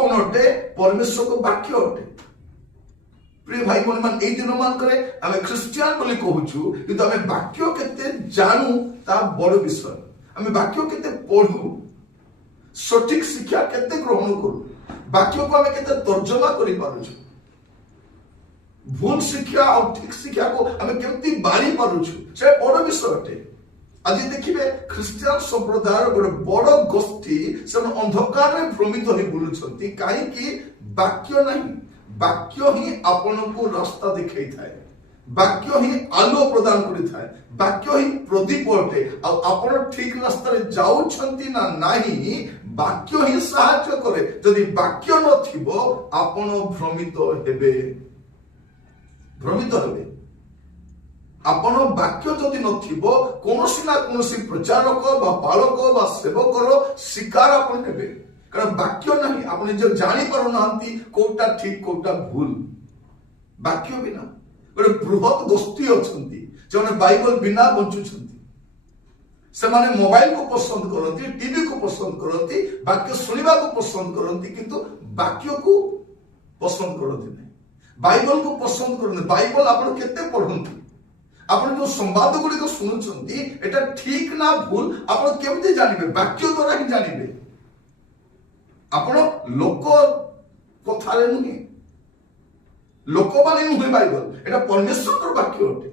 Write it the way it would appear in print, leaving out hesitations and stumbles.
कौन अटे परमेश्वर को वाक्य अटे प्रिय भाई भौणी मान एई दिन मानकरे आमे क्रिश्चियन बोली कहूछु किंतु आमे वाक्य केते जानू ता बड़ विषय आमे वाक्य केते पढू सठिक शिक्षा केते ग्रहण करू वाक्य को आमे केते तर्जमा करि पारुछु भूल शिक्षा और ठीक शिक्षा को आमे केमती बारी पारुछु से बड़ विषय अटे आज देखिए ख्रीस्टियान संप्रदाय गोटे बड़ गोष्ठी से अंधकार में भ्रमित हो बुलुंट कहीं वाक्य नहीं वाक्य ही आपण को रास्ता दिखाई थाए वाक्य ही आलो प्रदान करि थाए वाक्य ही प्रदीप अटे आपण ठीक रास्ता रे जाउछंती ना नाही वाक्य ही सहायता करे यदि वाक्य नथिबो आपण भ्रमित हेबे आपण वाक्य जदि नथिबो कोनोसी ना कोनोसी प्रचारक बा बालक बा सेवकर शिकार आपण हेबे कारण वाक्य नहीं आपण जो जानि पारु नांती कोटा ठीक कोटा भूल वाक्य बिना गोटे बृहत गोष्ठी अछंती जो बाइबल बिना बंचुछंती से माने मोबाइल को पसंद करती टीवी को पसंद करती वाक्य सुनिबा को पसंद करती किंतु वाक्य को पसंद करती नहीं बाइबल को पसंद करते बाइबल आपण केते पढंती आपण जो संवाद गुडी शुणुछंती एटा ठीक ना भूल आपण केमते जानिबे वाक्य द्वारा ही जानिबे आपण लोक कथारे नुहे लोक माने नुहे बाइबल एटा परमेश्वर वाक्य अटे